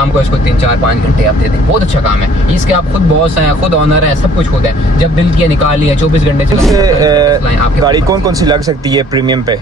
शाम को इसको 3-4-5 घंटे आप दे दें, बहुत अच्छा काम है। इसके आप खुद बॉस हैं, खुद ऑनर हैं, सब कुछ खुद है। जब दिल किया निकाल लिया, 24 घंटे चला। गाड़ी कौन कौन सी लग सकती है प्रीमियम पे?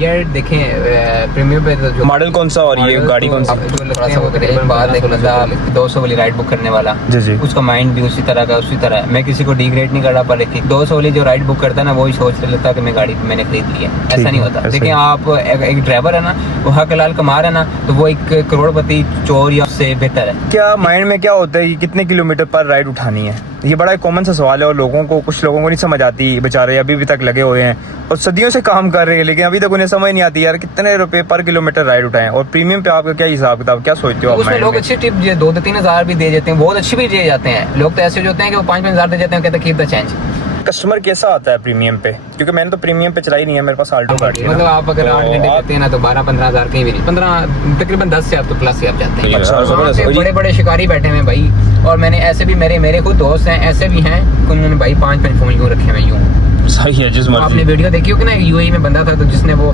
यार देखें प्रीमियम पे तो जो मॉडल कौन सा और ये गाड़ी कौन सी? जो लगता है वो तकरीबन बात एक बंदा 200 वाली राइड बुक करने वाला जी जी, उसका माइंड भी उसी तरह का उसी तरह है। मैं किसी को डिग्रेड नहीं कर रहा, पर लेकिन 200 वाली जो राइड बुक करता है ना, वही सोच लेता है कि मैं गाड़ी मैंने खरीद ली है। ऐसा नहीं होता। देखिए आप एक ड्राइवर है ना, वो हक हलाल कमा रहा है ना, तो वो एक करोड़पति चोर या उससे बेहतर है। क्या माइंड में क्या होता है कि कितने किलोमीटर पर राइड उठानी है? ये बड़ा एक कॉमन सा सवाल है और लोगों को, कुछ लोगों को नहीं समझ आती। बेचारे अभी भी तक लगे हुए हैं और सदियों से काम कर रहे हैं, लेकिन अभी तक उन्हें समझ नहीं आती यार कितने रुपए पर किलोमीटर राइड उठाएं। और प्रीमियम पे आपका क्या हिसाब किताब, क्या सोचते हो आप? उसमें लोग अच्छी टिप 2-3 हज़ार भी दे देते हैं, बहुत अच्छी भी दे जाते हैं। लोग तो ऐसे जो होते हैं कि वो 5-5 हज़ार दे जाते हैं, कहते हैं कीप द चेंज। कस्टमर कैसा आता है प्रीमियम पे? क्योंकि मैंने तो प्रीमियम पे चलाई नहीं है, मेरे पास आल्टो गाड़ी है। मतलब आप अगर 8 घंटे देते हैं ना, तो 12-15 हज़ार कहीं भी नहीं, 15 तकरीबन 10 से आप तो प्लस से आप जाते हैं। अच्छा, बड़े बड़े शिकारी बैठे हैं भाई। और मैंने ऐसे भी मेरे खुद दोस्त हैं, ऐसे भी हैं उन्होंने भाई 5-5 फोन यूँ रखे हुए यूँ। सही है, जिस मर्जी। आपने वीडियो देखी होगी ना, यूएई में बंदा था तो जिसने वो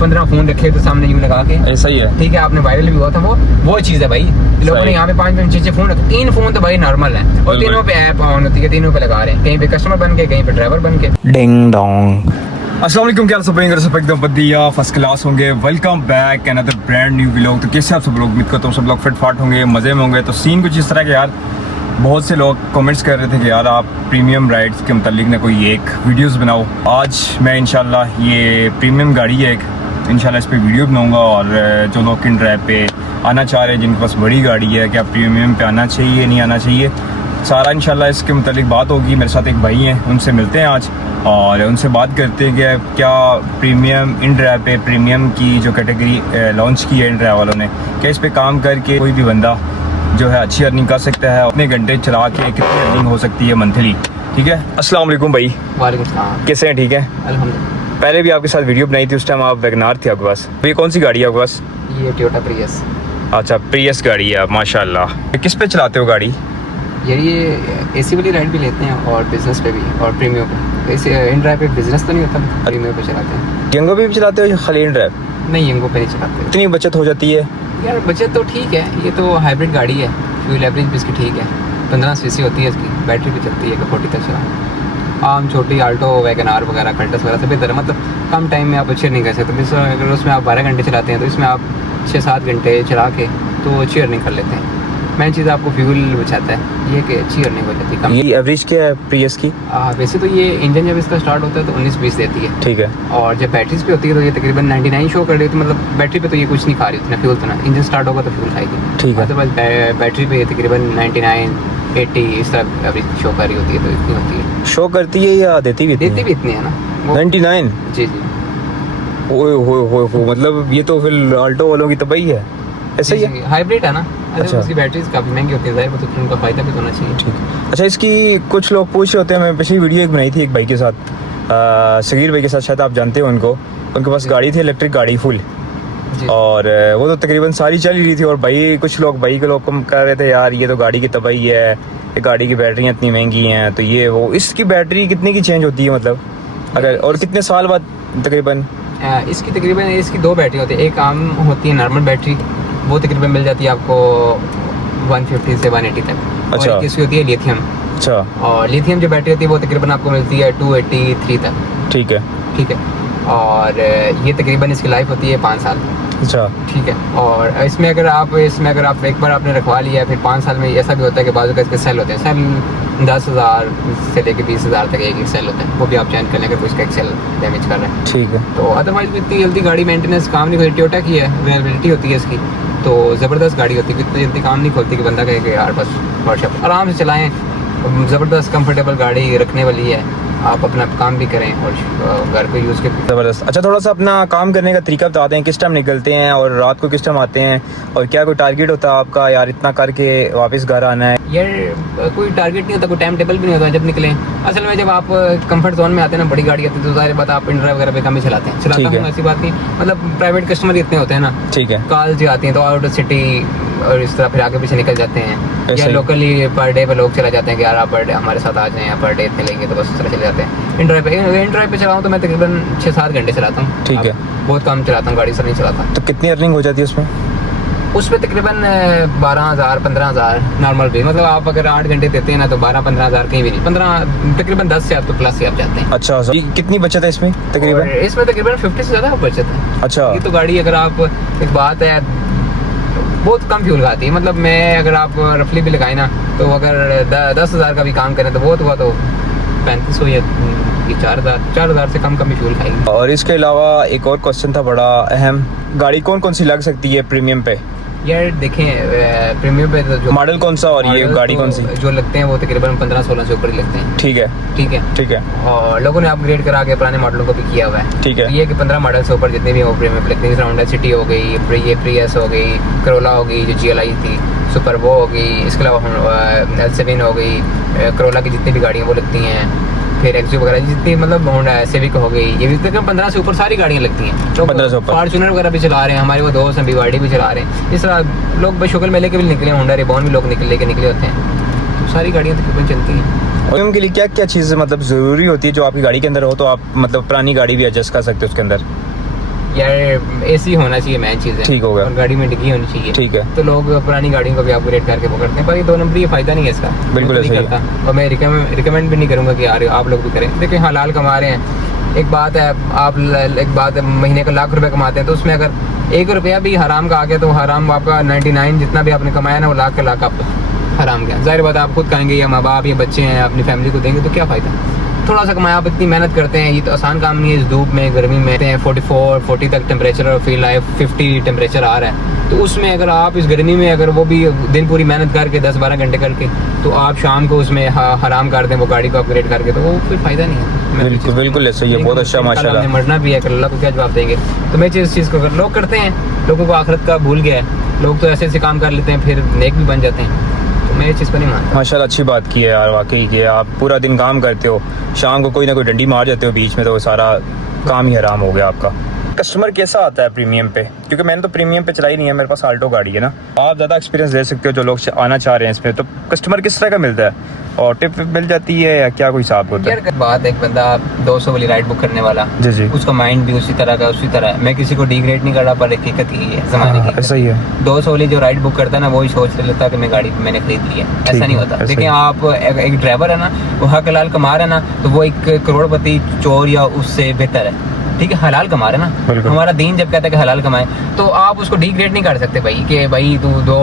15 फोन रखे थे सामने यूँ लगा के। ऐसा ही है, ठीक है, आपने वायरल भी हुआ था वो चीज़ है भाई। लोगों ने यहाँ पे 5-5-6 फोन रखे, 3 फोन तो भाई नॉर्मल है, और तीनों पे ऐप ऑन होती है, तीनों पे लगा रहे हैं, कहीं पे कस्टमर बन के, कहीं पे ड्राइवर बन के। Ding dong. अस्सलाम वालेकुम, क्या सब एकदम बढ़िया फर्स्ट क्लास होंगे। Welcome back another brand new vlog. तो कैसे आप सब लोग? उम्मीद करता हूँ सब लोग फिट फाट होंगे, मज़े में होंगे। तो सीन कुछ इस तरह के यार, बहुत से लोग कमेंट्स कर रहे थे कि यार आप प्रीमियम राइड्स के मुतालिक ना कोई एक वीडियोस बनाओ। आज मैं इंशाल्लाह ये प्रीमियम गाड़ी है एक, इंशाल्लाह इस पे वीडियो बनाऊंगा। और जो लोग किन ड्राइव पे आना चाह रहे हैं, जिनके पास बड़ी गाड़ी है, क्या प्रीमियम पे आना चाहिए नहीं आना चाहिए, सारा इंशाल्लाह इसके मुतालिक बात होगी। मेरे साथ एक भाई हैं, उनसे मिलते हैं आज और उनसे बात करते हैं कि क्या प्रीमियम इन ड्राइव पे प्रीमियम की जो कैटेगरी लॉन्च की है इन ड्राइव वालों ने, क्या इस पे काम करके कोई भी बंदा जो है अच्छी अर्निंग कर सकता है, अपने घंटे चला के कितनी अर्निंग हो सकती है मंथली। ठीक है, अस्सलाम वालेकुम भाई। वालेकुम सलाम। कैसे हैं? ठीक है, अल्हम्दुलिल्लाह। पहले भी आपके साथ वीडियो बनाई थी, उस टाइम आप वैगनार थे आपके पास। ये कौन सी गाड़ी है आपके पास? ये टोयोटा प्रियस। अच्छा, प्रियस गाड़ी है माशाल्लाह। किस पे चलाते हो गाड़ी? ये एसी वाली राइड भी लेते हैं और बिजनेस पे भी और प्रीमियम पे। ऐसे इन ड्राइव पे बिजनेस तो नहीं होता, प्रीमियम पे चलाते हैं। यंगो पे भी चलाते हो या खाली इन ड्राइव? नहीं, यंगो पे नहीं चलाते। कितनी बचत हो जाती है? यार बजट तो ठीक है, ये तो हाइब्रिड गाड़ी है, फ्यूल एवरेज भी इसकी ठीक है, 15 सीसी होती है इसकी, बैटरी भी चलती है कि 40 तक चला। आम छोटी आल्टो वैगनार वगैरह कल्टस वगैरह सभी तरह, मतलब कम टाइम में आप अच्छे नहीं कर सकते। अगर उसमें आप 12 घंटे चलाते हैं तो इसमें आप 6-7 घंटे चला के तो अच्छी अर्निंग कर लेते हैं। मेन चीज़ आपको फ्यूल बचाता है, ये कि अच्छी अर्निंग हो जाती है कम। ये एवरेज क्या है प्रियस की? वैसे तो ये इंजन जब इसका स्टार्ट होता है तो 19-20 देती है। ठीक है। और जब बैटरीज पे होती है तो ये तकरीबन 99 शो कर रही थी, मतलब बैटरी पे तो ये कुछ नहीं खा रही थी ना, फ्यूल तो ना, इंजन स्टार्ट होगा तो फ्यूल खाएगी। ठीक है। अदरवाइज बैटरी पे तकरीबन 99-80 इस तरह एवरेज शो कर रही होती है, तो इतनी होती है। शो करती है या देती भी देती भी इतनी है ना 99? जी जी। ओए हो, मतलब ये तो फिर आल्टो वालों की तबाही है। ऐसा ही है, हाइब्रिड है ना। अच्छा। उसकी बैटरीज काफ़ी महंगी होती है, तो फिर उनका फ़ायदा भी तो होना चाहिए। ठीक है। अच्छा, इसकी कुछ लोग पूछ रहे होते हैं, मैं पिछली वीडियो एक बनाई थी एक भाई के साथ, सगीर भाई के साथ, शायद आप जानते हो उनको। उनके पास गाड़ी थी इलेक्ट्रिक गाड़ी फुल, और वो तो तकरीबन सारी चल ही रही थी। और भाई कुछ लोग भाई के लोग कम कर रहे थे यार ये तो गाड़ी की तबाही है, ये गाड़ी की बैटरियाँ इतनी महंगी हैं, तो ये वो। इसकी बैटरी कितने की चेंज होती है मतलब अगर, और कितने साल बाद तकरीबन? इसकी तकरीबन इसकी 2 बैटरी होती है। एक आम होती है नॉर्मल बैटरी, वो तकरीबन मिल जाती है आपको 150 से 180 तक। अच्छा। और इसकी होती है लिथियम। अच्छा। और लिथियम जो बैटरी होती है वो तकरीबन आपको मिलती है 283 तक। ठीक है। ठीक है। और ये तकरीबन इसकी लाइफ होती है 5 साल। अच्छा। ठीक है। और इसमें अगर आप एक बार आपने रखवा लिया, फिर 5 साल में ऐसा भी होता है कि बाजू का इसके सेल होते हैं, सेल 10,000 से लेकर 20,000 तक एक सेल होता है, वो भी आप चेंज कर लेंगे, कोई इसका एक सेल डैमेज कर रहे हैं। ठीक है। तो अदरवाइज भी इतनी जल्दी गाड़ी मेंटेनेंस काम नहीं होती, टोयोटा की है, अवेलेबिलिटी होती है इसकी, तो ज़बरदस्त गाड़ी होती है, इतनी जल्दी काम नहीं खोलती कि बंदा कहे कि यार बस वर्कशॉप आराम से चलाएँ। ज़बरदस्त कंफर्टेबल गाड़ी रखने वाली है, आप अपना काम भी करें और घर को यूज़ के। ज़बरदस्त। अच्छा, थोड़ा सा अपना काम करने का तरीका बताते हैं, किस टाइम निकलते हैं और रात को किस टाइम आते हैं, और क्या कोई टारगेट होता है आपका यार इतना करके वापस घर आना है? यार कोई टारगेट नहीं होता, कोई टाइम टेबल भी नहीं होता जब निकलें। असल में जब आप कंफर्ट जोन में आते हैं ना, बड़ी गाड़ी आती है, तो ज़ाहिर बात आप इन ड्राइव वगैरह पे कम ही चलाते हैं। ऐसी बात नहीं, मतलब प्राइवेट कस्टमर इतने होते हैं ना। ठीक है। कॉल जो आती हैं तो आउट ऑफ सिटी और इस तरह फिर आगे पीछे निकल जाते हैं, या लोकली पर डे पे लोग चला जाते हैं कि यार आप पर डे हमारे साथ आ जाएं, या पर डे इतने लेंगे, तो बस उस तरह चले जाते हैं। इन ड्राइव पे चलाऊँ तो मैं तकरीबन 6-7 घंटे चलाता हूँ। ठीक है। बहुत कम चलाता हूँ गाड़ी, से नहीं चलाता। तो कितनी अर्निंग हो जाती है उसमें? उसमें तकरीबन 12,000 15,000 नॉर्मल भी, मतलब आप अगर 8 घंटे देते हैं ना तो 12-15,000 कहीं भी नहीं, 15 तकरीबन 10,000 तो प्लस ही आप जाते हैं। अच्छा सर, कितनी बचत है इसमें और तकरीबन? इसमें तकरीबन 50 से ज़्यादा बचत है। अच्छा, ये तो गाड़ी अगर आप, एक बात है, बहुत कम फ्यूल खाती है, मतलब मैं अगर आप रफली भी लगाए ना तो अगर 10,000 का भी काम करें तो बहुत हुआ तो 3500 या 4,000 से कम भी फ्यूल खाएगी। और इसके अलावा एक और क्वेश्चन था बड़ा अहम, गाड़ी कौन कौन सी लग सकती है प्रीमियम पे? यार देखें, प्रीमियम पे तो जो मॉडल कौन सा और ये मॉडल गाड़ी तो कौन सी जो लगते हैं वो तकरीबन 15-16 से ऊपर ही लगते हैं। ठीक है, ठीक है, ठीक है, और लोगों ने अपग्रेड करा के पुराने मॉडलों को भी किया हुआ है। ठीक है। तो ये कि 15 मॉडल से ऊपर जितने भी वो प्रीमियम लगते हैं, जैसे होंडा सिटी हो गई, ये प्रियस हो गई, करोला हो गई जो GLI थी, सुपर वो हो गई, इसके अलावा L7 हो गई, करोला की जितनी भी गाड़ियाँ वो लगती हैं, फिर एक्सयू वगैरह जितनी, मतलब होंडा सिविक हो गई, ये भी तकरीबन 15 से ऊपर सारी गाड़ियाँ लगती हैं। तो 15 से ऊपर फॉर्च्यूनर वगैरह भी चला रहे हैं, हमारे वो दोस्त हैं BYD भी चला रहे हैं। इस तरह लोग बशुगल मेले के भी निकले, होंडा रिबॉन भी लोग लेके निकले होते हैं, तो सारी गाड़ियाँ तकरीबन चलती हैं। प्रीमियम के लिए क्या क्या चीज़ मतलब ज़रूरी होती है जो आपकी गाड़ी के अंदर हो तो आप मतलब पुरानी गाड़ी भी एडजस्ट कर सकते हो उसके अंदर? यार AC होना चाहिए, मेन चीज़ है। ठीक होगा। और गाड़ी में डिग्गी होनी चाहिए। ठीक है। तो लोग पुरानी गाड़ियों को भी अपग्रेड करके वो करते हैं, पर ये 2 नंबर, ये फ़ायदा नहीं है इसका। बिल्कुल नहीं ऐसा ही करता, और मैं रिकमेंड भी नहीं करूँगा कि यार आप लोग भी करें। देखिए हलाल कमा रहे हैं, एक बात है, आप एक बात है, महीने का लाख रुपए कमाते हैं, तो उसमें अगर 1 रुपया भी हराम का आ गया तो हराम आपका 99 जितना भी आपने कमाया ना वो लाख का लाख आप हराम गया। जाहिर बात आप खुद खाएंगे या माँ बाप या बच्चे हैं अपनी फैमिली को देंगे तो क्या फ़ायदा। थोड़ा सा कमाया, आप इतनी मेहनत करते हैं, ये तो आसान काम नहीं है। इस धूप में, गर्मी में 44-40 तक टेम्परेचर फील आए, 50 टेम्परेचर आ रहा है, तो उसमें अगर आप इस गर्मी में अगर वो भी दिन पूरी मेहनत करके 10-12 घंटे करके तो आप शाम को उसमें हराम कर दें वो गाड़ी को अपग्रेड करके, तो वो फिर फ़ायदा नहीं है। बिल्कुल बिल्कुल ऐसा ही है, बहुत अच्छा माशाल्लाह। हमने मरना भी है, कल अल्लाह को क्या जवाब देंगे। तो मैं इस चीज़ को अगर लोग करते हैं, लोगों को आखिरत का भूल गया है, लोग तो ऐसे ऐसे काम कर लेते हैं फिर नेक भी बन जाते हैं, तो मैं इस चीज़ को नहीं मानता। माशाल्लाह अच्छी बात की है यार, वाकई कि आप पूरा दिन काम करते हो, शाम को कोई ना कोई डंडी मार जाते हो बीच में, तो वो सारा काम ही हराम हो गया आपका। कस्टमर कैसा आता है प्रीमियम पे? क्योंकि मैंने तो प्रीमियम पे चलाई नहीं है, मेरे पास आल्टो गाड़ी है ना। आप ज़्यादा एक्सपीरियंस दे सकते हो जो लोग आना चाह रहे हैं इसमें, तो कस्टमर किस तरह का मिलता है और टिप मिल जाती है या क्या कोई हिसाब होता है? यार बात, एक बंदा 200 वाली राइड बुक करने वाला, जी जी, उसका माइंड भी उसी तरह का उसी तरह है। मैं किसी को डिग्रेड नहीं कर रहा, पर हकीकत ही है ज़माने की। ऐसा ही है। 200 वाली जो राइड बुक करता है ना, वही सोच लेता है कि मैं गाड़ी मैंने खरीद ली है। ऐसा नहीं होता। देखिए आप एक ड्राइवर है ना, वो हक हलाल कमा रहा है ना, तो वो एक करोड़पति चोर या उससे बेहतर है। ठीक है, हलाल कमा रहे ना। हमारा दीन जब कहता है कि हलाल कमाए, तो आप उसको डिग्रेड नहीं कर सकते भाई कि भाई तू 2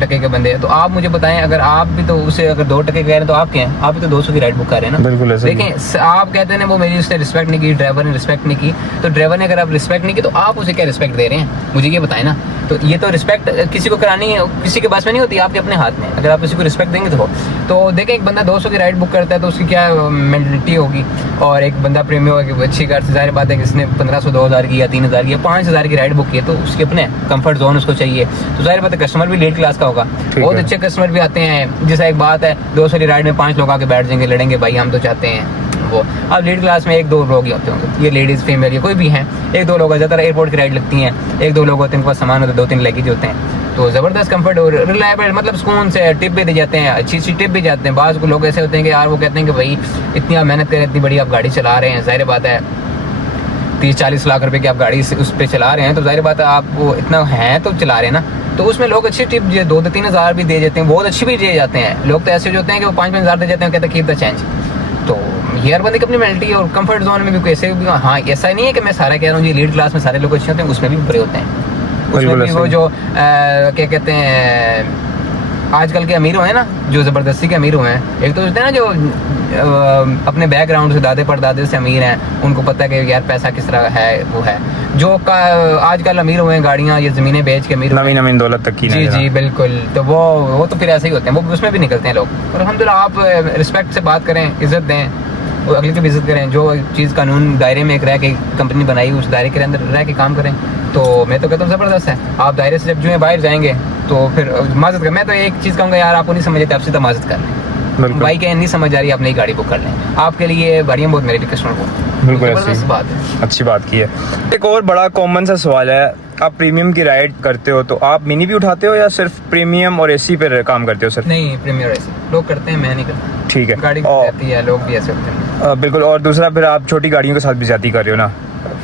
टके के बंदे हैं। तो आप मुझे बताएं, अगर आप भी तो उसे अगर 2 टके कह रहे हैं तो आप क्या हैं? आप भी तो 200 की राइड बुक कर रहे हैं ना। बिल्कुल ऐसा। देखें, आप कहते हैं वो मेरी उसने रिस्पेक्ट नहीं की, ड्राइवर ने रिस्पेक्ट नहीं की, तो ड्राइवर ने अगर आप रिस्पेक्ट नहीं की तो आप उसे क्या रिस्पेक्ट दे रहे हैं, मुझे ये बताएं ना। तो ये तो रिस्पेक्ट किसी को करानी किसी के पास में नहीं होती, आपके अपने हाथ में। अगर आप किसी को रिस्पेक्ट देंगे तो देखें, एक बंदा 200 की राइड बुक करता है तो उसकी क्या मेंटलिटी होगी, और एक बंदा प्रीमियम होगी अच्छी कार से, जाहिर बात है कि इसने 1500 2000 की या 3000 की या 5000 की राइड बुक की है, तो उसके अपने कंफर्ट जोन उसको चाहिए। तो जाहिर बात है कस्टमर भी लेट क्लास का होगा। बहुत अच्छे कस्टमर भी आते हैं, जैसा एक बात है 200 की राइड में 5 लोग आके बैठ जाएंगे, लड़ेंगे भाई हम तो चाहते हैं वो। अब लेट क्लास में 1-2 लोग ही होते होंगे, ये लेडीज़ फीमेल या कोई भी हैं, 1-2 लोग ज़्यादातर एयरपोर्ट की राइड लगती हैं, 1-2 लोग होते हैं, उनके पास सामान होता है, 2-3 लगेज होते हैं, तो ज़बरदस्त कंफर्ट और रिलायबल, मतलब सुकून से टिप भी दे जाते हैं, अच्छी टिप भी जाते हैं। बाज़ लोग ऐसे होते हैं कि यार वो कहते हैं कि भाई इतनी आप मेहनत करें, इतनी बड़ी आप गाड़ी चला रहे हैं, जाहिर बात है 30-40 लाख रुपए की आप गाड़ी उस पर चला रहे हैं, तो जाहिर बात है आप वो इतना है तो चला रहे हैं ना, तो उसमें लोग अच्छी टिप 2-3 हज़ार भी दे जाते हैं, बहुत अच्छी भी दे जाते हैं। लोग तो ऐसे जो होते हैं कि वो 5-5 हज़ार दे जाते हैं, कहते हैं कीप द चेंज। तो ये हर बंदे की अपनी मेंटलिटी और कंफर्ट जोन में भी कैसे भी। हाँ, ऐसा नहीं है कि मैं सारा कह रहा हूँ जी लीड क्लास में सारे लोग अच्छे होते हैं, उसमें भी बुरे होते हैं। उसमें भी वो जो क्या कहते हैं आजकल के अमीर हुए हैं ना, जो ज़बरदस्ती के अमीर हुए हैं, एक तो होते हैं ना जो अपने बैकग्राउंड से दादे परदादे से अमीर हैं, उनको पता है कि यार पैसा किस तरह है, वो है जो आजकल अमीर हुए हैं, गाड़ियाँ या ज़मीनें बेच के अमीर, नवीन दौलत तक की। जी जी बिल्कुल। तो वो तो फिर ऐसे ही होते हैं, वो उसमें भी निकलते हैं लोग। और अल्हम्दुलिल्लाह आप रिस्पेक्ट से बात करें, इज़्ज़त दें, और अगले की भी इज़्ज़त करें। जो चीज़ कानून दायरे में एक रह के कंपनी बनाई, उस दायरे के अंदर रह के काम करें, तो मैं तो कहता हूँ ज़बरदस्त है। आप दायरे से जब जो है बाहर जाएंगे तो फिर माजत कर। मैं तो एक चीज़ कहूँगा, यार आपको नहीं समझ आती, आप सीधा माजत कर लें। भाई क्या नहीं समझ आ रही, आप नई गाड़ी बुक कर लें, आपके लिए गाड़ियाँ बहुत मेरे लिए कस्टमर को। बिल्कुल ज़बरदस्त बात है, अच्छी बात की है। एक और बड़ा कॉमन सा सवाल है, आप प्रीमियम की राइड करते हो तो आप मिनी भी उठाते हो या सिर्फ प्रीमियम और एसी पे काम करते हो सर? नहीं, प्रीमियर ऐसे लोग करते हैं, मैं नहीं करता। ठीक है, गाड़ी रहती है, लोग भी ऐसे होते हैं। बिल्कुल। और दूसरा फिर आप छोटी गाड़ियों के साथ भी ज्यादा कर रहे हो ना?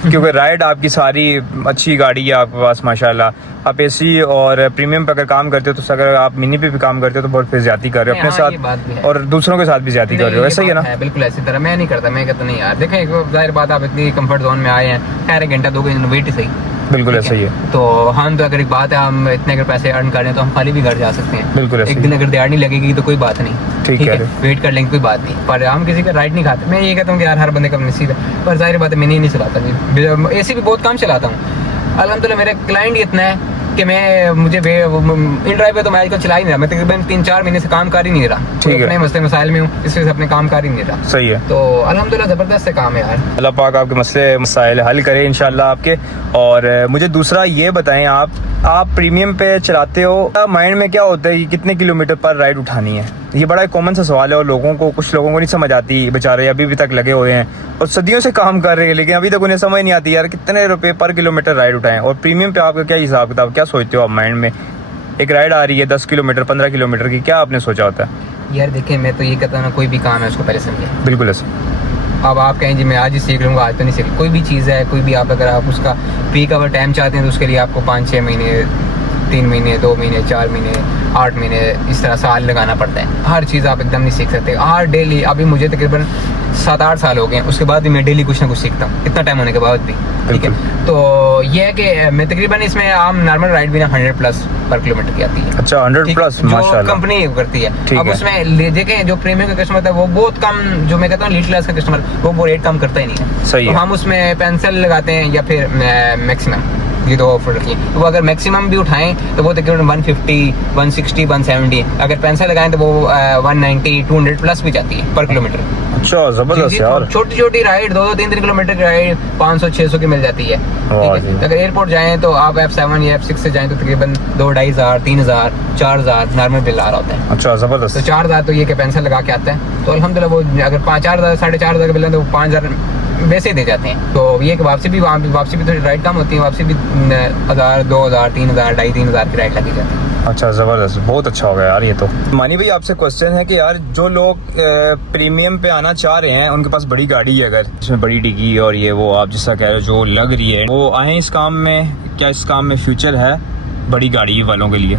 क्योंकि राइड आपकी सारी अच्छी गाड़ी है आपके पास माशाल्लाह। आप एसी और प्रीमियम पे अगर काम करते हो तो अगर आप मिनी पे भी काम करते हो तो बहुत फिर ज्यादा कर रहे हो अपने हाँ, ये बात भी साथ है। और दूसरों के साथ भी ज्यादा कर रहे हो, ऐसा ही है ना? बिल्कुल ऐसी तरह मैं नहीं करता, मैं कहता नहीं यार देखें एक जाहिर बात आप इतनी कंफर्ट जोन में आए हैं, खैर एक घंटा 2 घंटे वेट ही सही। बिल्कुल ठीक ऐसा ही है। तो हम तो अगर एक बात है हम इतने अगर पैसे अर्न कर रहे हैं तो हम खाली भी घर जा सकते हैं। बिल्कुल ऐसा एक ही दिन अगर दिहाड़ी लगेगी तो कोई बात नहीं, ठीक है। वेट कर लेंगे कोई बात नहीं, पर हम किसी का राइड नहीं खाते। मैं ये कहता हूँ कि यार हर बंदे का नसीब है, पर जाहिर बात है मैं नहीं चलाता जी, एसी भी बहुत कम चलाता हूँ अल्हम्दुलिल्लाह। मेरा क्लाइंट ही इतना है कि मैं मुझे इन ड्राइव पे तो मैं आजकल चला ही नहीं रहा, मैं तकरीबन 3-4 महीने से काम कर ही नहीं रहा, ठीक है। अपने मसले मसाइल में हूँ, इस वजह से अपने काम कर ही नहीं रहा। सही है। तो अल्हम्दुलिल्लाह ज़बरदस्त से काम है यार। अल्लाह पाक आपके मसले मसाइल हल करे इंशाल्लाह आपके। और मुझे दूसरा ये बताएं, आप प्रीमियम पे चलाते हो, माइंड में क्या होता है कि कितने किलोमीटर पर राइड उठानी है? ये बड़ा एक कॉमन सा सवाल है और कुछ लोगों को नहीं समझ आती, बेचारे अभी भी तक लगे हुए हैं और सदियों से काम कर रहे हैं लेकिन अभी तक उन्हें समझ नहीं आती यार कितने रुपए पर किलोमीटर राइड उठाएं। और प्रीमियम पे आपका क्या हिसाब किताब, क्या सोचते हो आप माइंड में? एक राइड आ रही है 10 किलोमीटर 15 किलोमीटर की, क्या आपने सोचा होता है? यार देखिए मैं तो ये कहता हूँ ना, कोई भी काम है उसको पहले समझे। बिल्कुल ऐसे। अब आप कहें जी मैं आज ही सीख लूँगा, आज तो नहीं सीख। कोई भी चीज़ है, कोई भी आप अगर आप उसका पीक आवर टाइम चाहते हैं तो उसके लिए आपको 5-6 महीने, 3 महीने, 2 महीने, 4 महीने, 8 महीने, इस तरह साल लगाना पड़ता है। हर चीज़ आप एकदम नहीं सीख सकते। हर डेली अभी मुझे तकरीबन 7-8 साल हो गए, उसके बाद भी मैं डेली कुछ ना कुछ सीखता हूँ, इतना टाइम होने के बाद भी। ठीक है, तो ये है कि मैं तकरीबन इसमें आम नॉर्मल राइड भी ना 100+ पर किलोमीटर की आती है। अच्छा 100+ माशाल्लाह, जो कंपनी करती है। ठीक अब है। उसमें देखें जो प्रीमियम का कस्टमर था वो बहुत कम, जो मैं कहता हूँ लीड क्लास का कस्टमर वो रेट कम करता ही नहीं है। सही तो है। हम उसमें पेंसिल लगाते हैं या फिर मैक्सिमम, ये दो ऑफर रखिए। वो अगर मैक्सिमम भी उठाएं तो वो तकरीबन 150, 160, 170, अगर पेंसिल लगाएं तो वो 190, 200+ भी जाती है पर किलोमीटर। अच्छा जबरदस्त यार। छोटी छोटी राइड 2-3 किलोमीटर की राइड 500-600 की मिल जाती है। ठीक है, अगर एयरपोर्ट जाएं तो आप F7 या F6 से जाएं तो तकरीबन 2-2,500, 3,000, 4,000 नॉर्मल बिल आ रहा होता है। अच्छा जबरदस्त। तो 4,000 तो ये कि पेंसिल लगा के आता है, तो अल्हम्दुलिल्लाह वो अगर 4,000 4,500 का बिल है तो 5,000 वैसे ही दे जाते हैं। तो ये कि वापसी भी थोड़ी राइड कम होती है, वापसी भी 1,000, 2,000, 3,000, 2,500-3,000 की राइड लगी जाती है। अच्छा ज़बरदस्त, बहुत अच्छा हो गया यार ये तो। मानी भाई आपसे क्वेश्चन है कि यार जो लोग प्रीमियम पे आना चाह रहे हैं, उनके पास बड़ी गाड़ी है, अगर इसमें बड़ी डिग्गी और ये वो आप जैसा कह रहे हो जो लग रही है, वो आए इस काम में? क्या इस काम में फ्यूचर है बड़ी गाड़ी वालों के लिए?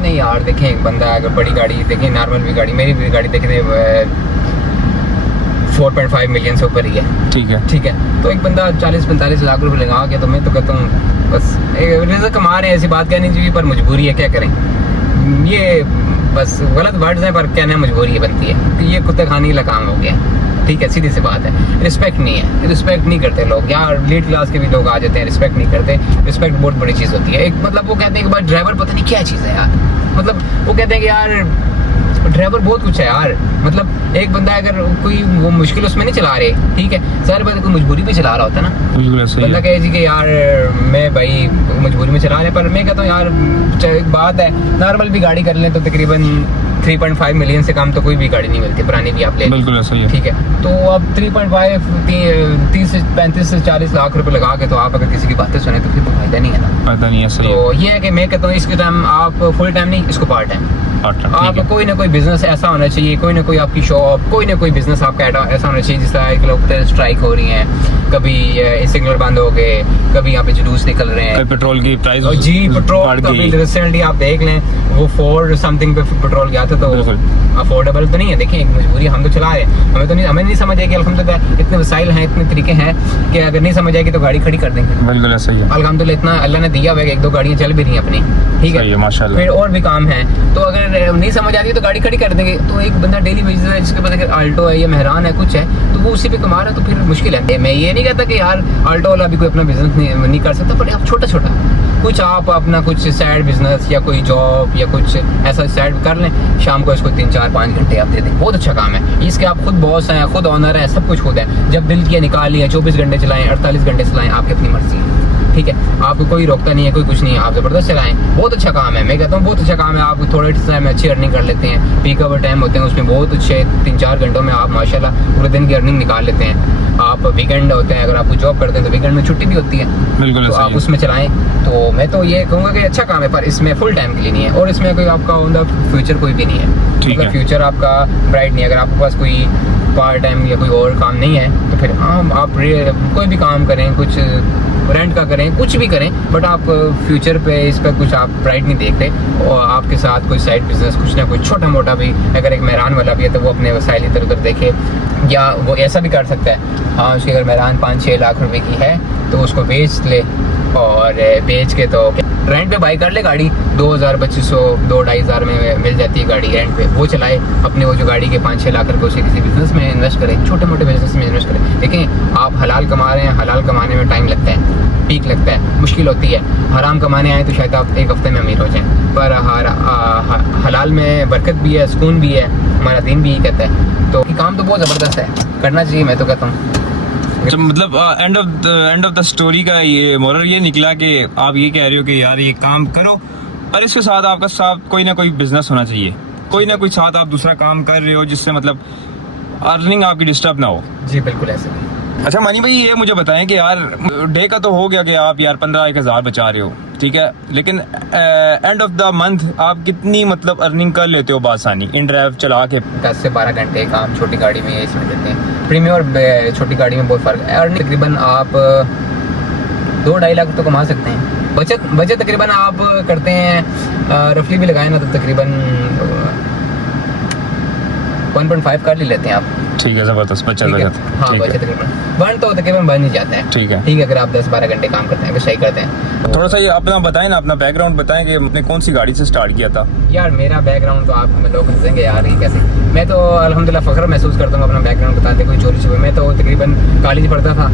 नहीं यार देखें, एक बंदा अगर बड़ी गाड़ी देखें, नॉर्मल भी गाड़ी, मेरी भी गाड़ी देखें 4.5 मिलियन से ऊपर ही है। ठीक है। ठीक है, तो एक बंदा 40-45 लाख रुपए लगा के, तो मैं तो कहता हूँ बस रिज़्क कमा रहे हैं, ऐसी बात कहनी चाहिए, पर मजबूरी है, क्या करें। ये बस गलत वर्ड्स हैं पर कहना मजबूरी बनती है कि ये कुत्ते खाने का काम हो गया। ठीक है, सीधी सी बात है, रिस्पेक्ट नहीं है, रिस्पेक्ट नहीं करते लोग यार। लीड क्लास के भी लोग आ जाते हैं, रिस्पेक्ट नहीं करते। रिस्पेक्ट बहुत बड़ी चीज़ होती है। एक मतलब वो कहते हैं कि भाई ड्राइवर पता नहीं क्या चीज़ है यार, मतलब वो कहते हैं कि यार ड्राइवर बहुत कुछ है यार। मतलब एक बंदा अगर कोई वो मुश्किल उसमें नहीं चला रहे, ठीक है, सारे बंदे कोई मजबूरी भी चला रहा होता है ना, बिल्कुल सही बंदा है। कहे जी कि यार मैं भाई मजबूरी में चला रहे, पर मैं कहता हूँ यार एक बात है, नॉर्मल भी गाड़ी कर लें तो तकरीबन 3.5 मिलियन से कम तो कोई भी गाड़ी नहीं मिलती, पुरानी भी आप ले लें। बिल्कुल सही है। ठीक है, तो अब 3.5 30 से 35 से 40 लाख रुपए लगा के तो आप अगर किसी की बातें सुने तो फिर तो फायदा नहीं है ना। पता नहीं है, सही है। तो ये है कि मैं कहता हूँ इसके टाइम आप फुल टाइम नहीं, इसको पार्ट टाइम आप कोई ना कोई बिजनेस ऐसा होना चाहिए, कोई ना कोई आपकी शॉप, कोई ना कोई बिजनेस आपका ऐसा होना चाहिए। जिस तरह स्ट्राइक हो रही है, कभी सिग्नल बंद हो गए, कभी यहाँ पे जुलूस निकल रहे हैं, पेट्रोल की प्राइस जी पेट्रोल तो अभी रिसेंटली आप देख लें वो 4 समथिंग पे पेट्रोल गया था, तो अफोर्डेबल तो नहीं है। देखिए एक मजबूरी, हम तो चला रहे हैं, हमें नहीं समझ आएगी, अल्हम्दुलिल्लाह इतने वसाइल हैं, इतने तरीके हैं कि अगर नहीं समझ आएगी तो गाड़ी खड़ी कर देंगे। बिल्कुल सही है। अल्हम्दुलिल्लाह इतना अल्लाह ने दिया हुआ है, 1-2 गाड़ियाँ चल भी रही हैं अपनी, ठीक है, माशाल्लाह। फिर और भी काम है, तो अगर नहीं समझ आती तो गाड़ी खड़ी कर देंगे। तो एक बंदा डेली बेसिस है जिसके पास अगर आल्टो है या मेहरान है कुछ है तो वो उसी पे कमा रहा है, तो फिर मुश्किल है। मैं ये नहीं कहता कि यार आल्टो वाला भी कोई अपना बिजनेस नहीं कर सकता, पर आप छोटा छोटा कुछ आप अपना कुछ साइड बिजनेस या कोई जॉब या कुछ ऐसा साइड कर लें, शाम को इसको 3-4-5 घंटे आप दे दें, बहुत अच्छा काम है। इसके आप खुद बॉस हैं, खुद ऑनर हैं, सब कुछ खुद है। जब दिल किया निकालिए, 24 घंटे चलाएं, 48 घंटे चलाएं, आपकी अपनी मर्जी है। ठीक है, आपको कोई रोकता नहीं है, कोई कुछ नहीं है, आप जबरदस्त चलाएं, बहुत अच्छा काम है। मैं कहता हूँ बहुत अच्छा काम है। आप थोड़े टाइम में अच्छी अर्निंग कर लेते हैं, पीक आवर टाइम होते हैं उसमें बहुत अच्छे 3-4 घंटों में आप माशाल्लाह पूरे दिन की अर्निंग निकाल लेते हैं। आप वीकेंड होते हैं, अगर आप जॉब करते हैं तो वीकेंड में छुट्टी भी होती है, बिल्कुल तो ऐसा आप ही है। उसमें चलाएं। तो मैं तो ये कहूँगा कि अच्छा काम है, पर इसमें फुल टाइम के लिए नहीं है, और इसमें कोई आपका फ्यूचर कोई भी नहीं है। ठीक अगर है। फ्यूचर आपका ब्राइट नहीं है, अगर आपके पास कोई पार्ट टाइम या कोई और काम नहीं है, तो फिर आप कोई भी काम करें, कुछ रेंट का करें, कुछ भी करें, बट आप फ्यूचर पे इस पर कुछ आप ब्राइट नहीं देख रहे, और आपके साथ कोई साइड बिजनेस कुछ ना कुछ छोटा मोटा भी, अगर एक मेहरान वाला भी है तो वो अपने वसाइल इधर उधर देखे, या वो ऐसा भी कर सकता है। हाँ, उसकी अगर मेहरान 5-6 लाख रुपए की है तो उसको बेच ले, और बेच के तो रेंट पे बाई कर ले गाड़ी, 2,000-2,500 2-2,500 में मिल जाती है गाड़ी रेंट पे, वो चलाए अपने, वो जो गाड़ी के 5-6 लाख रुपए उसे किसी बिजनेस में इन्वेस्ट करें, छोटे मोटे बिजनेस में इन्वेस्ट करें। देखें, आप हलाल कमा रहे हैं, हलाल कमाने में टाइम लगता है, पीक लगता है, मुश्किल होती है। हराम कमाने आए तो शायद आप एक हफ्ते में अमीर हो जाएं, पर हलाल में बरकत भी है, सुकून भी है, हमारा दीन भी कहता है। तो काम तो बहुत ज़बरदस्त है, करना चाहिए, मैं तो कहता हूँ। तो मतलब एंड ऑफ द स्टोरी का ये मोरल ये निकला कि आप ये कह रहे हो कि यार ये काम करो, और इसके साथ आपका साथ कोई ना कोई बिजनेस होना चाहिए, कोई ना कोई साथ आप दूसरा काम कर रहे हो जिससे मतलब अर्निंग आपकी डिस्टर्ब ना हो। जी बिल्कुल ऐसे। अच्छा मानी भाई, ये मुझे बताएं कि यार डे का तो हो गया कि आप यार 15-1 हज़ार बचा रहे हो, ठीक है, लेकिन एंड ऑफ द मंथ आप कितनी मतलब अर्निंग कर लेते हो बासानी इन ड्राइव चला के? 10 से 12 घंटे काम छोटी गाड़ी में इसमें देते हैं। प्रीमियम और छोटी गाड़ी में बहुत फ़र्क है, और तकरीबन आप 2-2.5 लाख तो कमा सकते हैं। बचत तकरीबन आप करते हैं, रफली भी लगाए ना तो तकरीबन 1.5 कर ले लेते हैं आप। ठीक है, जबरदस्त बचत। हाँ, ठीक बचत है, तकरीबन बन तो तकरीबन बन ही जाता है। ठीक है। ठीक है, अगर आप 10-12 घंटे काम करते हैं, अगर सही करते हैं। थोड़ा सा ये अपना बताएं ना, अपना बैकग्राउंड बताएं कि आपने कौन सी गाड़ी से स्टार्ट किया था? यार मेरा बैकग्राउंड तो आप लोग हंसेंगे यार, ये कैसे, मैं तो अल्हम्दुलिल्लाह फ़ख्र महसूस करता हूँ अपना बैकग्राउंड बताते, कोई चोरी छुपे। मैं तो तकरीबन कॉलेज पढ़ता था,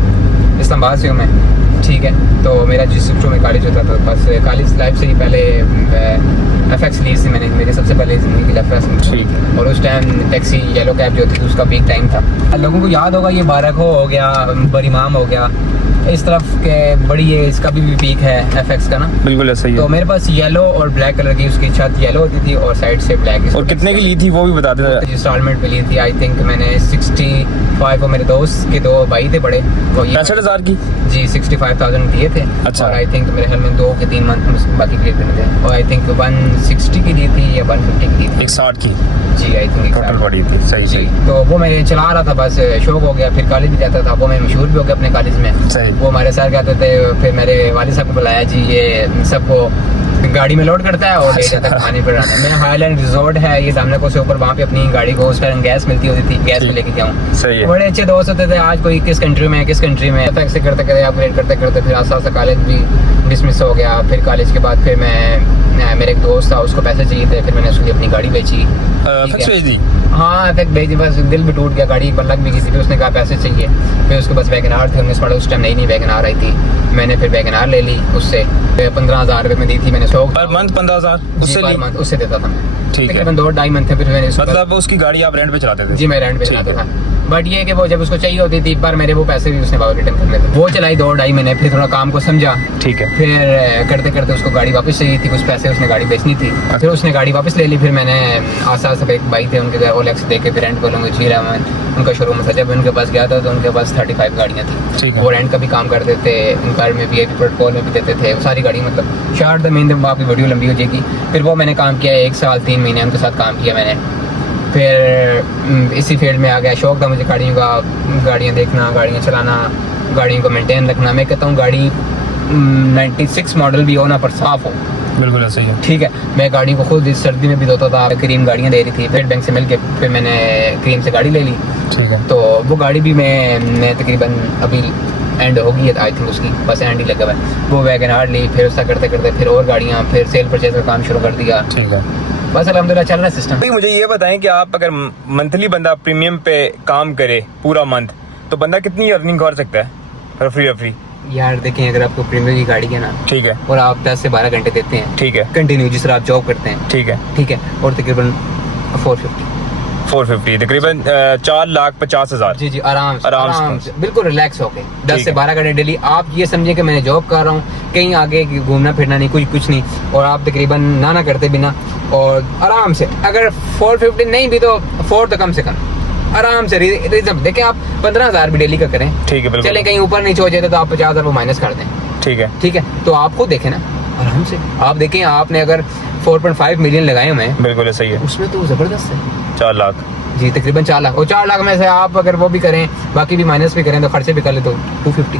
इस्लामाबाद से हूँ मैं, ठीक है, तो मेरा जिस शिफ्टों में कॉलेज होता था, बस कॉलेज लाइफ से ही पहले FX ली थी मैंने, मेरी सबसे पहले ज़िंदगी की FX ठीक है। और उस टाइम टैक्सी येलो कैब जो थी उसका पीक टाइम था। लोगों को याद होगा ये बारखो हो गया, बरीमाम हो गया, इस तरफ के बड़ी है, इसका भी पीक है FX का ना। बिल्कुल ऐसा ही तो है। मेरे पास येलो और ब्लैक कलर की उसकी छत येलो होती थी और साइड से ब्लैक। और कितने की ली थी वो भी बता दें? इंस्टॉलमेंट पे ली थी, आई थिंक मैंने 65, और मेरे दोस्त के 2 भाई थे बड़े, वो 65,000 की? जी 65,000 दिए थे। अच्छा। और आई थिंक मेरे ख्याल में 2 के 3 मंथ में बाकी क्लियर करने थे, और आई थिंक 160 की दी थी या 150 की दी थी। 160 की जी आई थिंक टोटल बड़ी थी। सही जी। सही तो वो मैं चला रहा था, बस शौक हो गया, फिर कॉलेज भी जाता था, वो मैं मशहूर भी हो गया अपने कॉलेज में। सही। वो हमारे सर कहते थे, फिर मेरे वालिद साहब को बुलाया, जी ये सबको गाड़ी में लोड करता है और ले जाता है खाने पर आने में। हाईलैंड रिजॉर्ट है ये सामने को से ऊपर, वहाँ पे अपनी गाड़ी को उस पर गैस मिलती होती थी, गैस में लेके जाऊँ। सही है। बड़े अच्छे दोस्त होते थे, आज कोई किस कंट्री में है, किस कंट्री में, FX से करते करते अपग्रेड करते करते फिर आस्ता आस्ता कॉलेज भी डिसमिस हो गया। फिर कॉलेज के बाद फिर मेरे एक दोस्त था, उसको पैसे चाहिए थे, फिर मैंने उसके लिए अपनी गाड़ी बेची। FX बेच दी? हाँ FX बेची, बस दिल भी टूट गया, गाड़ी पर लग भी गई थी, फिर उसने कहा पैसे चाहिए। फिर उसके पास वैगनार थे 19 मॉडल, उस टाइम नई वैगनार आई थी, मैंने फिर वैगनार ले ली उससे, 15,000 रुपये में दी थी मैंने। 100 पर मंथ 15,000 उससे ली? मंथ उससे देता था मैं। ठीक है। तकरीबन 2-2.5 मंथ थे, फिर मैंने मतलब उसकी गाड़ी आप रेंट पे चलाते थे? जी मैं रेंट पे ठीक चलाता है। था, बट ये कि वो जब उसको चाहिए होती थी पर मेरे वो पैसे भी उसने वापस रिटर्न करने थे। वो चलाई 2-2.5 महीने, फिर थोड़ा काम को समझा, ठीक है। फिर करते करते उसको गाड़ी वापस चाहिए थी, कुछ पैसे उसने गाड़ी बेचनी थी, फिर उसने गाड़ी वापस ले ली। फिर मैंने आस-पास एक भाई थे उनके घर OLX दे के फिर रेंट पे लूँगा, जी रहमान उनका शोरूम था, जब उनके पास गया था तो उनके पास 35 गाड़ियाँ ठीक थी, है। वो रेंट का भी काम करते थे, घर में VIP प्रोटोकॉल में भी देते थे, वो सारी गाड़ी मतलब शार्ट द मेन आपकी वीडियो लंबी हो जाएगी। फिर वो मैंने काम किया 1 साल 3 महीने उनके साथ काम किया मैंने, फिर इसी फील्ड में आ गया। शौक था मुझे गाड़ियों का, गाड़ियाँ देखना, गाड़ियाँ चलाना, गाड़ियों को मेंटेन रखना। मैं कहता हूँ गाड़ी 96 मॉडल भी हो ना पर साफ़ हो। बिल्कुल ऐसा ही है। ठीक है, मैं गाड़ी को खुद इस सर्दी में भी धोता था, क्रीम गाड़ियाँ दे रही थी, फिर बैंक से मिल के फिर मैंने क्रीम से गाड़ी ले ली। ठीक है। तो वो गाड़ी भी मैं तकरीबन अभी एंड होगी आई थिंक उसकी, बस एंड ही लगा हुआ है। वो वैगनार ली, फिर उसका करते करते फिर और गाड़ियाँ, फिर सेल परचेज का काम शुरू कर दिया। ठीक है। बस अल्हम्दुलिल्लाह चल रहा है सिस्टम। भाई मुझे ये बताएं कि आप अगर मंथली बंदा प्रीमियम पे काम करे पूरा मंथ, तो बंदा कितनी अर्निंग कर सकता है रफरी? यार देखें, अगर आपको प्रीमियम की गाड़ी है ना, ठीक है, और आप 10 से 12 घंटे देते हैं, ठीक है, कंटिन्यू जिस तरह आप जॉब करते हैं, ठीक है, ठीक है, और तकरीबन 450 तकरीबन 4,50,000। जी आराम आराम से बिल्कुल रिलैक्स होके 10 ठीक से है। 12 घंटे डेली। आप ये समझिए कि मैं जॉब कर रहा हूँ, कहीं आगे घूमना फिरना नहीं, कुछ नहीं, और आप तकरीबन ना करते बिना, और आराम से अगर 450 नहीं भी तो 4 तो कम से कम आराम से रिजम देखिए, आप 15,000 भी डेली का करें, ठीक है बिल्कुल। चले कहीं ऊपर नीचे हो जाए तो आप 50,000 वो माइनस कर दें, ठीक है ठीक है। तो आप खुद देखें ना, आराम से आप देखें, आपने अगर 4.5 मिलियन लगाए हुए हैं, बिल्कुल सही है। उसमें तो ज़बरदस्त है 4 लाख जी, तकरीबन 4 लाख। और 4 लाख में से आप अगर वो भी करें, बाकी भी माइनस भी करें, तो खर्चे भी कर ले तो 250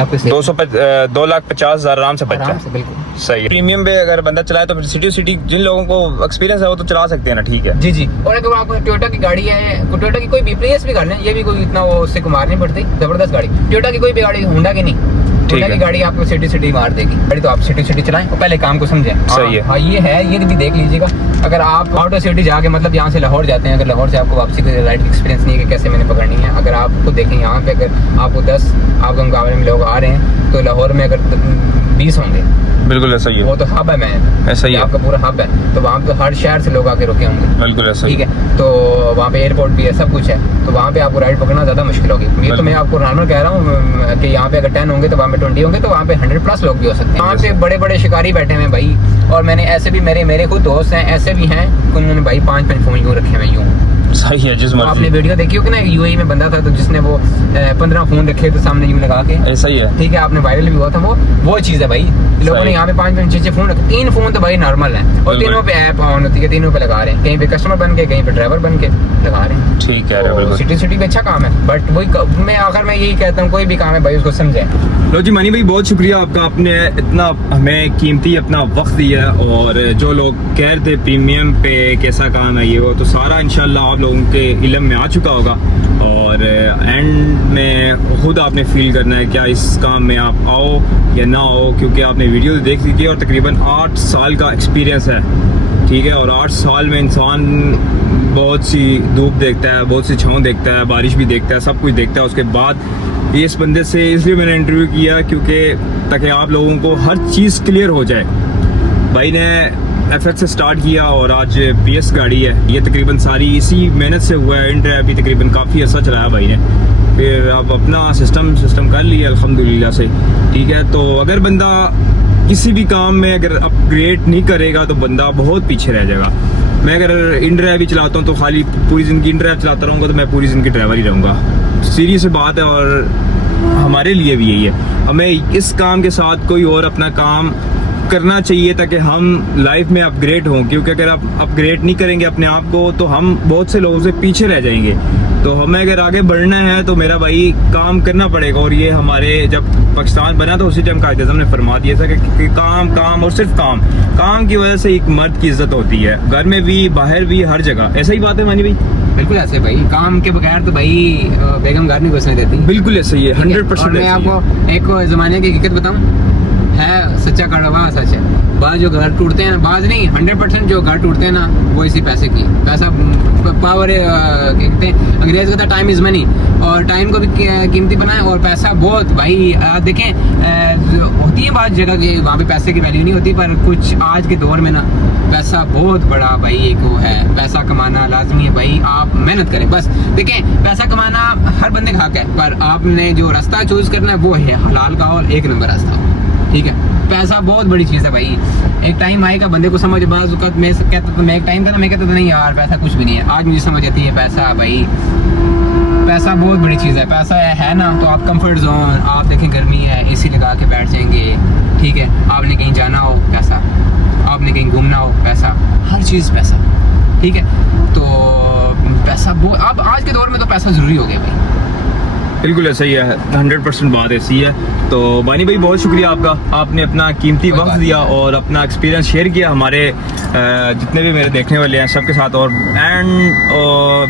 आपको 2,50,000 आराम से बच आराम जाए। से, बिल्कुल सही है। प्रीमियम पे अगर बंदा चलाए तो फिर सिटी जिन लोगों को एक्सपीरियंस है वो तो चला सकते हैं ना, ठीक है जी जी। और अगर आपको टोयोटा की गाड़ी है, टोयोटा की कोई भी प्रियस भी कर लें, ये भी कोई इतना वो उससे कुमार नहीं पड़ती, जबरदस्त गाड़ी। टोयोटा की कोई भी गाड़ी, होंडा की नहीं, होंडा है। की गाड़ी आपको सिटी मार देगी गाड़ी, तो आप सिटी चलाएं और पहले काम को समझें। सही है। हाँ ये है, ये भी देख लीजिएगा। अगर आप आउट ऑफ सिटी जाके, मतलब यहाँ से लाहौर जाते हैं, अगर लाहौर से आपको वापसी का राइड एक्सपीरियंस नहीं है कि कैसे मैंने पकड़नी है, अगर आप खुद देखें यहाँ पे, अगर आपको 10 आपके मुकाबले में लोग आ रहे हैं, तो लाहौर में अगर 20 होंगे, बिल्कुल ऐसा ही है। वो तो हब है, मैं ऐसा ही है। आपका पूरा हब है, तो वहाँ पे हर शहर से लोग आके रुके होंगे, बिल्कुल ऐसा ही ठीक है। तो वहाँ पे एयरपोर्ट भी है, सब कुछ है, तो वहाँ पे आपको राइड पकड़ना ज़्यादा मुश्किल होगी। ये तो मैं आपको नॉर्मल कह रहा हूँ कि यहाँ पे अगर 10 होंगे तो वहाँ पे 20 होंगे, तो वहाँ पे 100+ लोग भी हो सकते हैं। वहाँ पे बड़े बड़े शिकारी बैठे हुए हैं भाई, और मैंने ऐसे भी, मेरे खुद दोस्त हैं, ऐसे भी हैं कि उन्होंने भाई 5 फ़ोन यूँ रखे हुए यूँ। सही है। जिस आपने मर्जी वीडियो देखी होगी ना, यूएई में बंदा था तो जिसने वो 15 फ़ोन रखे थे सामने यूँ लगा के, ऐसा ही है। ठीक है, आपने वायरल भी हुआ था वो चीज़ है भाई। लोगों ने यहाँ पे 5-5-6 फ़ोन रखे, 3 फ़ोन तो भाई नॉर्मल है, और बिल्कुल। तीनों पे ऐप ऑन होती है, तीनों पे लगा रहे हैं, कहीं पे कस्टमर बन के, कहीं पे ड्राइवर बन के लगा रहे हैं। ठीक है बिल्कुल। सिटी पे अच्छा काम है, बट वही मैं आखिर में यही कहता हूँ, कोई भी काम है भाई उसको समझें। लो जी मनी भाई, बहुत शुक्रिया आपका, आपने इतना हमें कीमती अपना वक्त दिया। और जो लोग कह रहे थे प्रीमियम पे कैसा काम है ये वो, तो सारा इंशाल्लाह आप लोगों के इल्म में आ चुका होगा। और एंड में खुद आपने फील करना है क्या इस काम में आप आओ या ना आओ, क्योंकि आपने वीडियो देख ली थी और तकरीबन 8 साल का एक्सपीरियंस है, ठीक है। और 8 साल में इंसान बहुत सी धूप देखता है, बहुत सी छाँव देखता है, बारिश भी देखता है, सब कुछ देखता है। उसके बाद इस बंदे से इसलिए मैंने इंटरव्यू किया क्योंकि ताकि आप लोगों को हर चीज़ क्लियर हो जाए। भाई ने FX से स्टार्ट किया और आज PS गाड़ी है, ये तकरीबन सारी इसी मेहनत से हुआ है। इंड्राइव भी तकरीबन काफ़ी अच्छा चलाया भाई ने, फिर अब अपना सिस्टम कर लिया अल्हम्दुलिल्लाह से, ठीक है। तो अगर बंदा किसी भी काम में अगर अपग्रेड नहीं करेगा तो बंदा बहुत पीछे रह जाएगा। मैं अगर इंड्राइव ही चलाता हूँ तो खाली पूरी ज़िंदगी इंड्राइव चलाता रहूँगा तो मैं पूरी ज़िंदगी ड्राइवर ही रहूँगा, सीरियस बात है। और हमारे लिए भी यही है, हमें इस काम के साथ कोई और अपना काम करना चाहिए ताकि हम लाइफ में अपग्रेड हों, क्योंकि अगर आप अपग्रेड नहीं करेंगे अपने आप को तो हम बहुत से लोगों से पीछे रह जाएंगे। तो हमें अगर आगे बढ़ना है तो मेरा भाई काम करना पड़ेगा। और ये हमारे जब पाकिस्तान बना तो उसी टाइम कायद-ए-आज़म ने फरमा दिया था कि काम और सिर्फ काम की वजह से एक मर्द की इज्जत होती है, घर में भी बाहर भी हर जगह। ऐसा ही बात है मानी भाई? बिल्कुल ऐसे भाई, काम के बगैर तो भाई बेगम घर नहीं घुसने देती। बिल्कुल ऐसा ही है, 100%। और मैं आपको एक ज़माने की हकीकत बताऊं, है सच्चा कड़वा सच है। बाज जो घर टूटते हैं, बाज नहीं 100% जो घर टूटते हैं ना, वो इसी पैसे की, पैसा पावर कहते हैं अंग्रेज का था, टाइम इज़ मनी, और टाइम को भी कीमती बनाए और पैसा बहुत भाई देखें होती है बात जगह की, वहाँ पे पैसे की वैल्यू नहीं होती, पर कुछ आज के दौर में ना पैसा बहुत बड़ा भाई एक वो है, पैसा कमाना लाजमी है भाई, आप मेहनत करें बस। देखें पैसा कमाना हर बंदे का हक है, पर आपने जो रास्ता चूज करना है वो है हलाल का और एक नंबर रास्ता, ठीक है। पैसा बहुत बड़ी चीज़ है भाई, एक टाइम आएगा बंदे को समझ, बाज़ वक़्त मैं कहता था, मैं एक टाइम था ना मैं कहता था नहीं यार पैसा कुछ भी नहीं है, आज मुझे समझ आती है पैसा भाई, पैसा बहुत बड़ी चीज़ है। पैसा है ना तो आप कंफर्ट जोन, आप देखें गर्मी है एसी लगा के बैठ जाएंगे, ठीक है। आपने कहीं जाना हो पैसा, आपने कहीं घूमना हो पैसा, हर चीज़ पैसा, ठीक है। तो पैसा बहुत, अब आज के दौर में तो पैसा ज़रूरी हो गया भाई। बिल्कुल ऐसा ही है, 100% बात ऐसी है। तो बानी भाई बहुत शुक्रिया आपका, आपने अपना कीमती वक्त दिया और अपना एक्सपीरियंस शेयर किया हमारे जितने भी मेरे देखने वाले हैं सबके साथ। और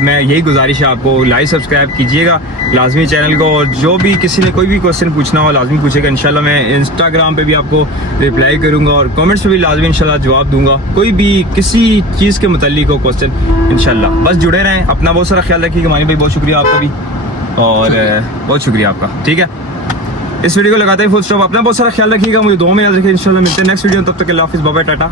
मैं यही गुजारिश है आपको, लाइक सब्सक्राइब कीजिएगा लाजमी चैनल को, और जो भी किसी ने कोई भी क्वेश्चन पूछना हो लाजमी पूछेगा। इंशाल्लाह मैं इंस्टाग्राम पे भी आपको रिप्लाई करूँगा और कमेंट्स पे भी लाजमी इंशाल्लाह जवाब दूंगा, कोई भी किसी चीज़ के मुताल्लिक हो क्वेश्चन इंशाल्लाह। बस जुड़े रहें, अपना बहुत सारा ख्याल रखिएगा मानी भाई, बहुत शुक्रिया आपका भी और बहुत शुक्रिया आपका, ठीक है। इस वीडियो को लगाते ही फुल स्टॉप, अपना बहुत सारा ख्याल रखिएगा, मुझे दुआ में याद रखिए। इंशाल्लाह मिलते हैं नेक्स्ट वीडियो, तब तक अल्लाह हाफिज़, बाय बाय, टाटा।